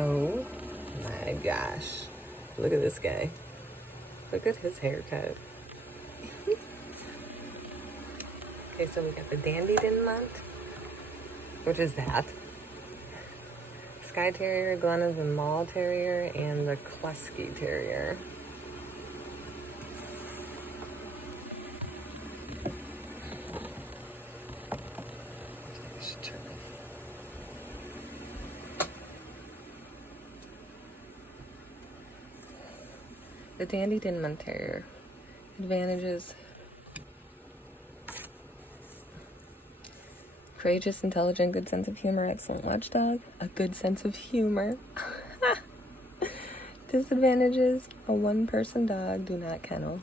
Oh my gosh. Look at this guy. Look at his haircut. Okay, so we got the Dandie Dinmont, which is that. Skye Terrier, Glen is the Imaal Terrier, and the Cesky Terrier. The Dandie Dinmont Terrier. Advantages: courageous, intelligent, good sense of humor, excellent watchdog, a good sense of humor. Disadvantages: a one-person dog, do not kennel.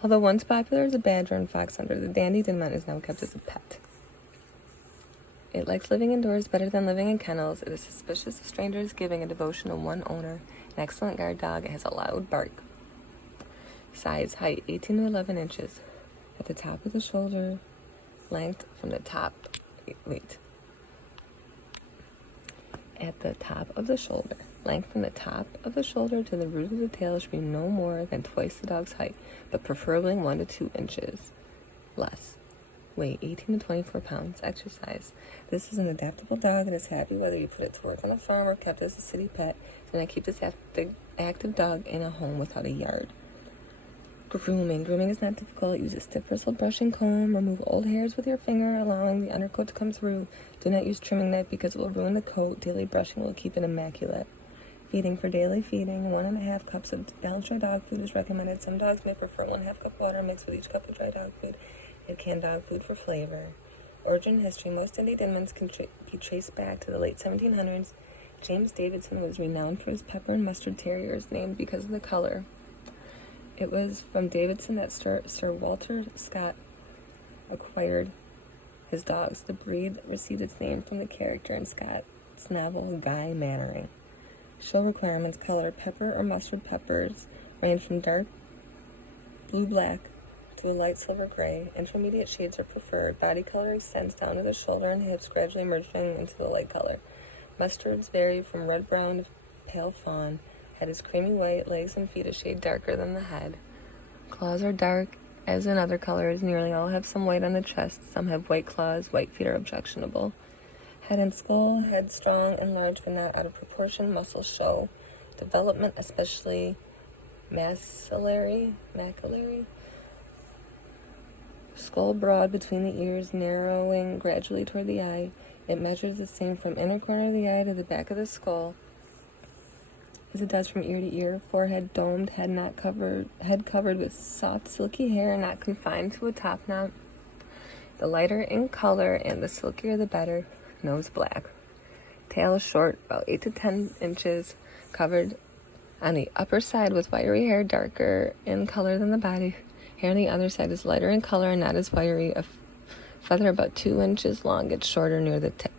Although once popular as a badger and fox hunter, the Dandie Dinmont is now kept as a pet. It likes living indoors better than living in kennels. It is suspicious of strangers, giving a devotion to one owner. An excellent guard dog. It has a loud bark. Size: height 18 to 11 inches. At the top of the shoulder, length from the top. At the top of the shoulder, length from the top of the shoulder to the root of the tail should be no more than twice the dog's height, but preferably 1 to 2 inches less. Weight 18 to 24 pounds. Exercise: this is an adaptable dog that is happy whether you put it to work on a farm or kept as a city pet. Do not keep this active dog in a home without a yard. Grooming. Grooming is not difficult. Use a stiff bristled brush and comb. Remove old hairs with your finger, allowing the undercoat to come through. Do not use trimming knife because it will ruin the coat. Daily brushing will keep it immaculate. Feeding. For daily feeding, 1.5 cups of balanced dry dog food is recommended. Some dogs may prefer 1/2 cup water mixed with each cup of dry dog food. Add canned dog food for flavor. Origin history. Most Dandie Dinmonts can be traced back to the late 1700s. James Davidson was renowned for his pepper and mustard terriers, named because of the color. It was from Davidson that Sir Walter Scott acquired his dogs. The breed received its name from the character in Scott's novel Guy Mannering. Show requirements. Color: pepper or mustard peppers range from dark blue-black to a light silver gray. Intermediate shades are preferred. Body color extends down to the shoulder and hips, gradually merging into the light color. Mustards vary from red-brown to pale fawn. Head is creamy white, legs and feet a shade darker than the head. Claws are dark, as in other colors. Nearly all have some white on the chest. Some have white claws. White feet are objectionable. Head and skull: head strong and large but not out of proportion. Muscles show development, especially macellary. Skull broad between the ears, narrowing gradually toward the eye. It measures the same from inner corner of the eye to the back of the skull as it does from ear to ear. Forehead domed, head covered with soft, silky hair, not confined to a top knot. The lighter in color and the silkier the better. Nose black. Tail short, about 8 to 10 inches, covered on the upper side with wiry hair, darker in color than the body. Hair on the other side is lighter in color and not as wiry. A feather about 2 inches long gets shorter near the tip.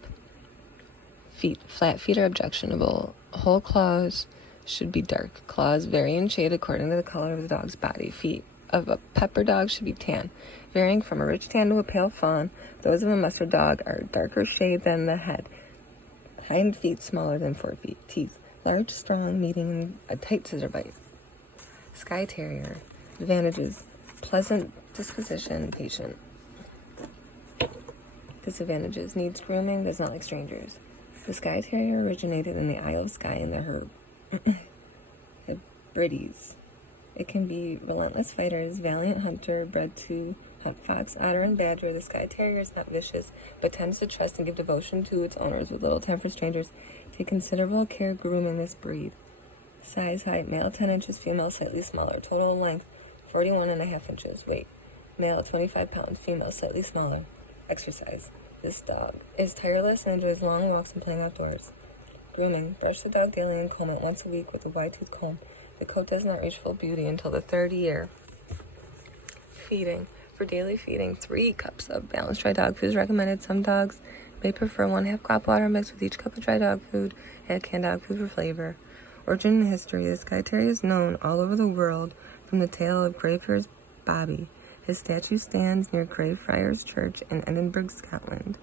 Feet. Flat feet are objectionable. Whole claws should be dark. Claws vary in shade according to the color of the dog's body. Feet of a pepper dog should be tan, varying from a rich tan to a pale fawn. Those of a mustard dog are darker shade than the head. Hind feet smaller than 4 feet. Teeth large, strong, meeting a tight scissor bite. Skye Terrier. Advantages: pleasant disposition, patient. Disadvantages: needs grooming, does not like strangers. The Skye Terrier originated in the Isle of Skye in the Hebrides. It can be relentless fighters, valiant hunter, bred to hunt fox, otter, and badger. The Skye Terrier is not vicious, but tends to trust and give devotion to its owners with little time for strangers. Take considerable care grooming this breed. Size: height, male 10 inches, female slightly smaller. Total length 41.5 inches. Weight: male 25 pounds, female slightly smaller. Exercise: this dog is tireless and enjoys long walks and playing outdoors. Grooming: brush the dog daily and comb it once a week with a wide-tooth comb. The coat does not reach full beauty until the 3rd year. Feeding: for daily feeding, 3 cups of balanced dry dog food is recommended. Some dogs may prefer 1/2 cup water mixed with each cup of dry dog food. Add canned dog food for flavor. Origin and history: the Skye Terrier is known all over the world from the tale of Greyfriars Bobby. His statue stands near Greyfriars Church in Edinburgh, Scotland.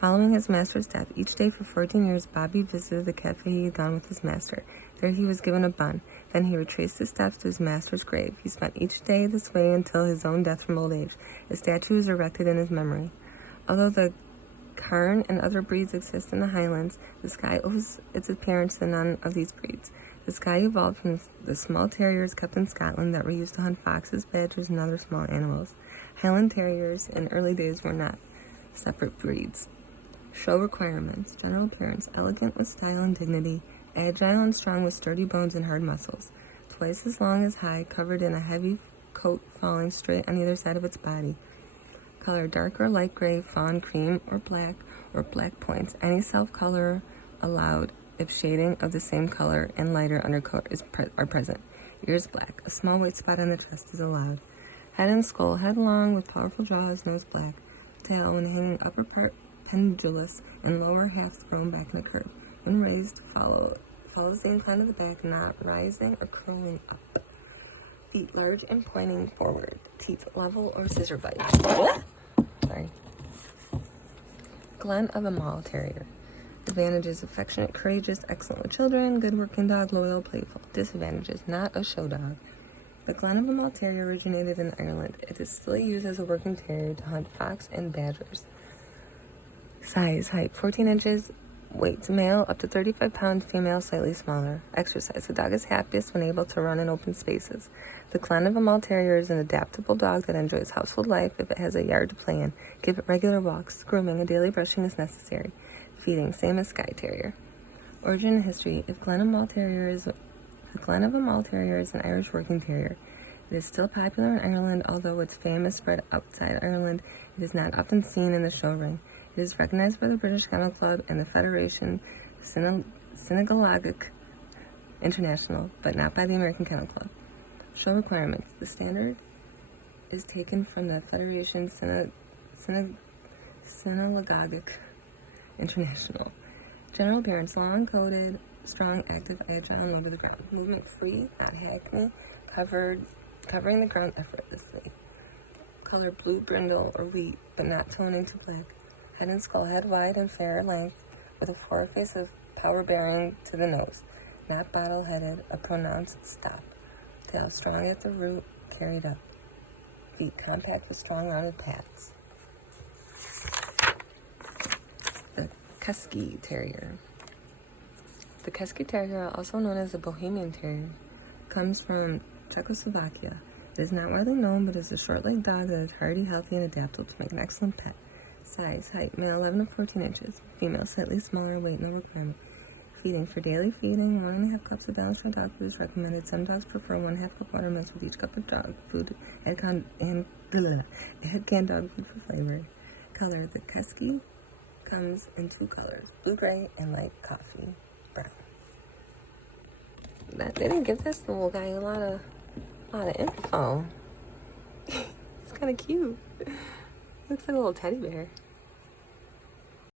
Following his master's death, each day for 14 years, Bobby visited the cafe he had gone with his master. There he was given a bun. Then he retraced his steps to his master's grave. He spent each day this way until his own death from old age. A statue is erected in his memory. Although the Cairn and other breeds exist in the Highlands, the Skye owes its appearance to none of these breeds. The Skye evolved from the small terriers kept in Scotland that were used to hunt foxes, badgers, and other small animals. Highland Terriers in early days were not separate breeds. Show requirements. General appearance. Elegant with style and dignity. Agile and strong with sturdy bones and hard muscles. Twice as long as high, covered in a heavy coat falling straight on either side of its body. Color dark or light gray, fawn, cream, or black points. Any self-color allowed if shading of the same color and lighter undercoat are present. Ears black. A small white spot on the chest is allowed. Head and skull. Head long with powerful jaws, nose black. Tail, when hanging, upper part pendulous and lower half thrown back in a curve. When raised, follows the incline of the back, not rising or curling up. Feet large and pointing forward. Teeth level or scissor bite. Sorry. Glen of Imaal Terrier. Advantages: affectionate, courageous, excellent with children, good working dog, loyal, playful. Disadvantages: not a show dog. The Glen of Imaal Terrier originated in Ireland. It is still used as a working terrier to hunt fox and badgers. Size: height 14 inches, weight male up to 35 pounds, female slightly smaller. Exercise: the dog is happiest when able to run in open spaces. The Glen of Imaal Terrier is an adaptable dog that enjoys household life if it has a yard to play in. Give it regular walks. Grooming and daily brushing is necessary. Feeding: same as Skye Terrier. Origin and history: the Glen of Imaal Terrier is an Irish working terrier. It is still popular in Ireland, although its fame is spread outside Ireland. It is not often seen in the show ring. It is recognized by the British Kennel Club and the Federation Cynologique International, but not by the American Kennel Club. Show requirements: the standard is taken from the Federation Cynologique International. General appearance: long-coated, strong, active, agile, and low to the ground. Movement free, not hackney, covering the ground effortlessly. Color: blue, brindle, or wheat, but not toning to black. Head and skull: head wide and fair length, with a foreface of power bearing to the nose. Not bottle-headed, a pronounced stop. Tail: strong at the root, carried up. Feet: compact with strong rounded pads. The Cesky Terrier. The Cesky Terrier, also known as the Bohemian Terrier, comes from Czechoslovakia. It is not widely known, but is a short-legged dog that is hardy, healthy, and adaptable to make an excellent pet. Size: height male 11 to 14 inches, female slightly smaller, weight no requirement. Feeding: for daily feeding, 1.5 cups of balanced dog food is recommended. Some dogs prefer 1/2 cup water mixed with each cup of dog food and canned dog food for flavor. Color: the Cesky comes in 2 colors, blue-gray and light coffee brown. They didn't give this little guy a lot of info. It's kind of cute. Looks like a little teddy bear.